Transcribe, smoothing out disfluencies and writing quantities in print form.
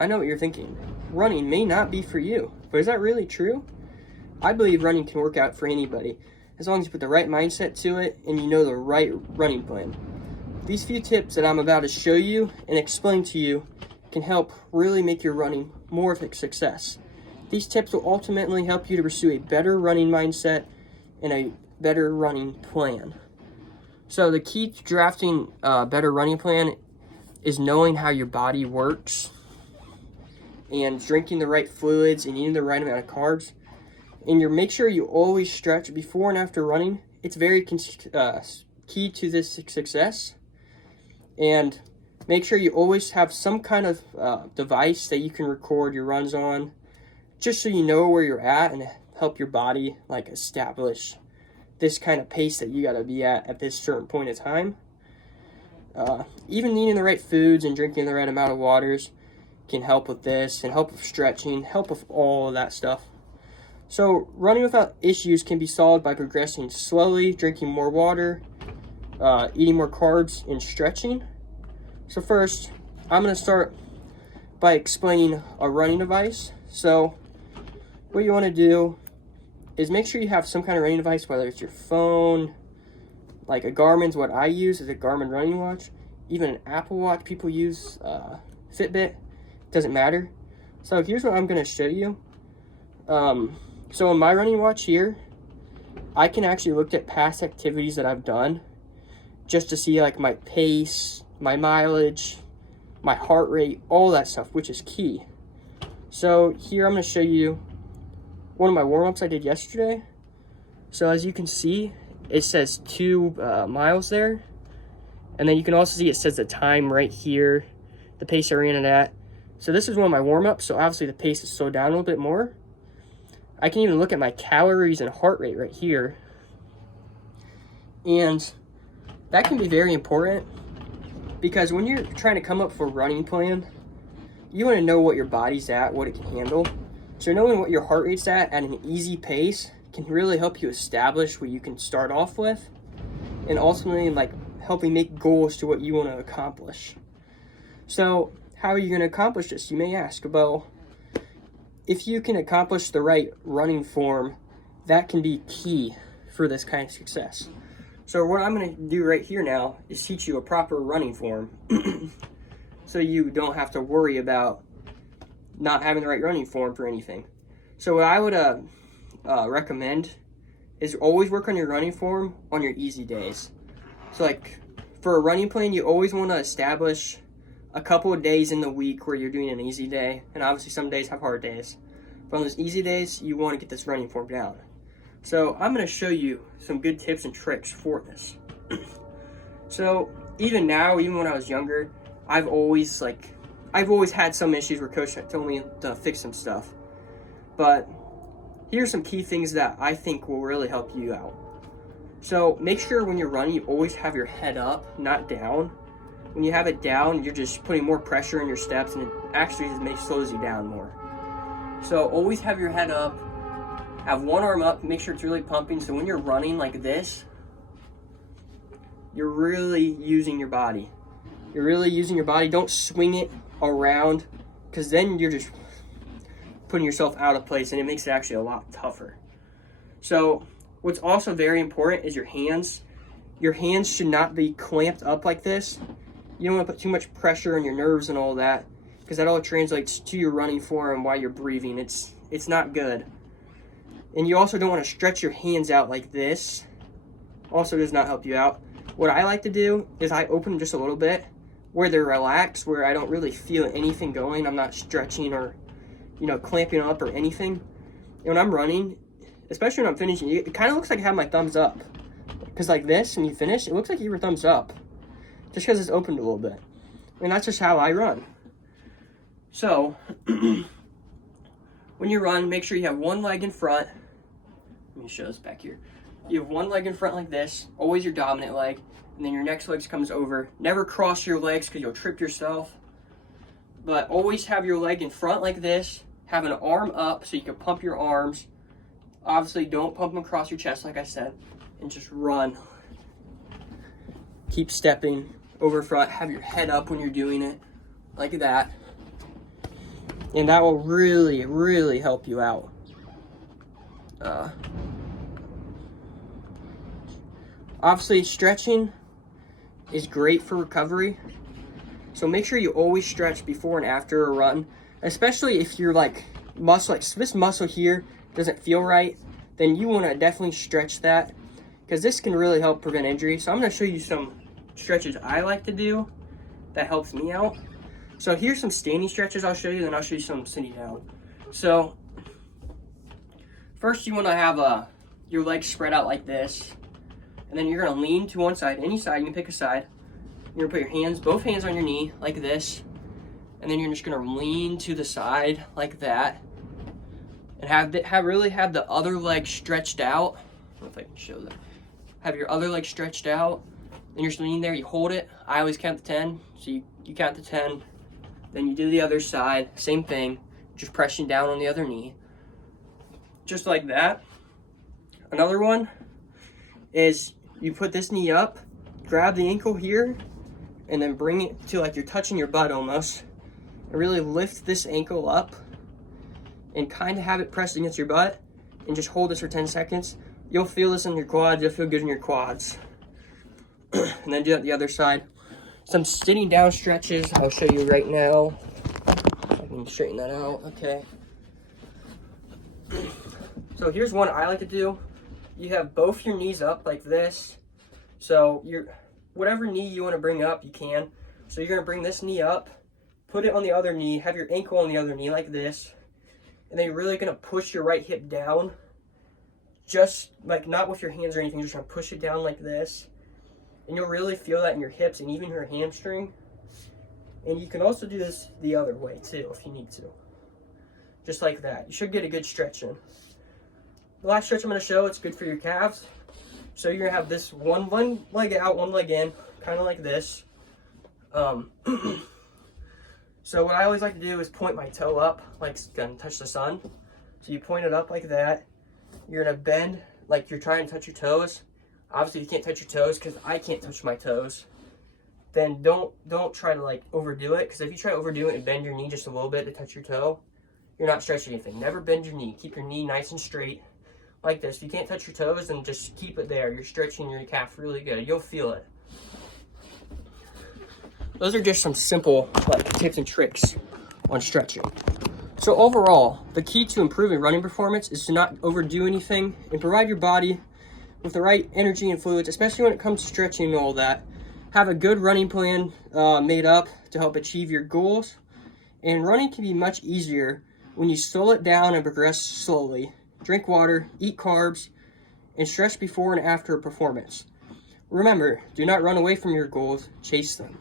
I know what you're thinking. Running may not be for you, but is that really true? I believe running can work out for anybody, as long as you put the right mindset to it and you know the right running plan. These few tips that I'm about to show you and explain to you can help really make your running more of a success. These tips will ultimately help you to pursue a better running mindset and a better running plan. So the key to drafting a better running plan is knowing how your body works and drinking the right fluids and eating the right amount of carbs. And make sure you always stretch before and after running. It's very key to this success. And make sure you always have some kind of device that you can record your runs on, just so you know where you're at and help your body like establish this kind of pace that you got to be at this certain point in time. Even eating the right foods and drinking the right amount of waters can help with this, and help with stretching, help with all of that stuff. So running without issues can be solved by progressing slowly, drinking more water, eating more carbs, and stretching. So first, I'm going to start by explaining a running device. So what you want to do is make sure you have some kind of running device, whether it's your phone, like a Garmin's what I use is a Garmin running watch, even an Apple Watch. People use Fitbit, doesn't matter. So here's what I'm going to show you. So on my running watch here, I can actually look at past activities that I've done just to see like my pace, my mileage, my heart rate, all that stuff, which is key. So here I'm going to show you one of my warm-ups I did yesterday. So as you can see, it says 2 miles there. And then you can also see it says the time right here, the pace I ran it at. So this is one of my warm-ups, so obviously the pace is slowed down a little bit more. I can even look at my calories and heart rate right here. And that can be very important, because when you're trying to come up with a running plan, you want to know what your body's at, what it can handle. So knowing what your heart rate's at an easy pace can really help you establish what you can start off with, and ultimately like helping make goals to what you want to accomplish. So how are you going to accomplish this, you may ask? Well, if you can accomplish the right running form, that can be key for this kind of success. So what I'm going to do right here now is teach you a proper running form so you don't have to worry about not having the right running form for anything. So what I would recommend is always work on your running form on your easy days. So like for a running plan, you always want to establish a couple of days in the week where you're doing an easy day, and obviously some days have hard days. But on those easy days, you want to get this running form down. So I'm going to show you some good tips and tricks for this. So even now, even when I was younger, I've always had some issues where coach told me to fix some stuff. But here's some key things that I think will really help you out. So make sure when you're running, you always have your head up, not down. When you have it down, you're just putting more pressure in your steps, and it actually slows you down more. So always have your head up, have one arm up, make sure it's really pumping. So when you're running like this, you're really using your body. You're really using your body. Don't swing it around, because then you're just putting yourself out of place, and it makes it actually a lot tougher. So what's also very important is your hands. Your hands should not be clamped up like this. You don't want to put too much pressure on your nerves and all that, because that all translates to your running form while you're breathing. It's not good. And you also don't want to stretch your hands out like this. Also does not help you out. What I like to do is I open them just a little bit where they're relaxed, where I don't really feel anything going. I'm not stretching or, clamping up or anything. And when I'm running, especially when I'm finishing, it kind of looks like I have my thumbs up. Because like this, when you finish, it looks like you have your thumbs up. Just because it's opened a little bit. And that's just how I run. So, when you run, make sure you have one leg in front. Let me show this back here. You have one leg in front like this, always your dominant leg, and then your next leg comes over. Never cross your legs because you'll trip yourself. But always have your leg in front like this, have an arm up so you can pump your arms. Obviously, don't pump them across your chest like I said, and just run. Keep stepping over front, have your head up when you're doing it, like that. And that will really, really help you out. Obviously, stretching is great for recovery. So make sure you always stretch before and after a run, especially if you're like this muscle here doesn't feel right, then you want to definitely stretch that, because this can really help prevent injury. So I'm going to show you some stretches I like to do that helps me out. So here's some standing stretches I'll show you, then I'll show you some sitting down. So first you want to have your legs spread out like this, and then you're going to lean to one side, any side, you can pick a side. You're going to put both hands on your knee like this, and then you're just going to lean to the side like that, and really have the other leg stretched out. I don't know if I can show that. Have your other leg stretched out, and you're just leaning there, you hold it. I always count to 10, so you count to 10, then you do the other side, same thing, just pressing down on the other knee. Just like that. Another one is you put this knee up, grab the ankle here, and then bring it to like you're touching your butt almost, and really lift this ankle up and kind of have it pressed against your butt, and just hold this for 10 seconds. You'll feel this in your quads, you'll feel good in your quads. And then do it the other side. Some sitting down stretches I'll show you right now. I can straighten that out, okay. So here's one I like to do. You have both your knees up like this. So whatever knee you want to bring up, you can. So you're going to bring this knee up, put it on the other knee, have your ankle on the other knee like this, and then you're really going to push your right hip down, just like not with your hands or anything, just going to push it down like this, and you'll really feel that in your hips and even your hamstring. And you can also do this the other way too if you need to, just like that. You should get a good stretch in. The last stretch I'm going to show, it's good for your calves. So you're going to have this one leg out, one leg in, kind of like this. So what I always like to do is point my toe up, like it's going to touch the sun. So you point it up like that. You're going to bend like you're trying to touch your toes. Obviously you can't touch your toes because I can't touch my toes. Then don't try to like overdo it, because if you try to overdo it and bend your knee just a little bit to touch your toe, you're not stretching anything. Never bend your knee. Keep your knee nice and straight like this. If you can't touch your toes, then just keep it there. You're stretching your calf really good. You'll feel it. Those are just some simple like tips and tricks on stretching. So overall, the key to improving running performance is to not overdo anything and provide your body with the right energy and fluids, especially when it comes to stretching and all that. Have a good running plan made up to help achieve your goals. And running can be much easier when you slow it down and progress slowly. Drink water, eat carbs, and stretch before and after a performance. Remember, do not run away from your goals, chase them.